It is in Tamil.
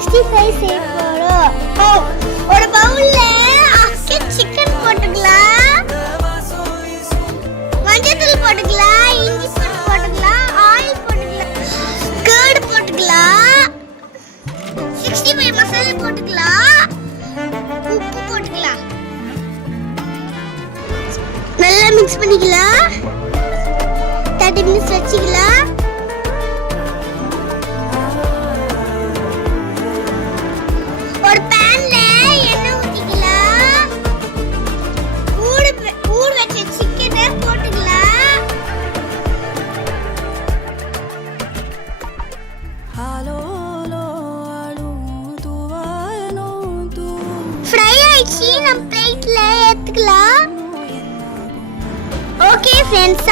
65 செய்ய போறோம். ஒரு பவுல்ல சிக்கன் போட்டுக்கலாம், மஞ்சள் போட்டுக்கலாம், இஞ்சி போட்டுக்கலாம், ஆயில் போட்டுக்கலாம், கர்ட் போட்டுக்கலாம், 65 மசாலா போட்டுக்கலாம், உப்பு போட்டுக்கலாம். நல்லா மிக்ஸ் பண்ணிக்கலாம். 30 மினிட்ஸ் வச்சுக்கலாம். ஒரு பேன்ல எண்ணெய் ஊத்திக்கலாம். ஊற வச்ச சிக்கனை போட்டுக்கலாம். ஃப்ரை ஆயிடுச்சு. நம்ம பிளேட்ல ஏத்துக்கலாம். Okay friends,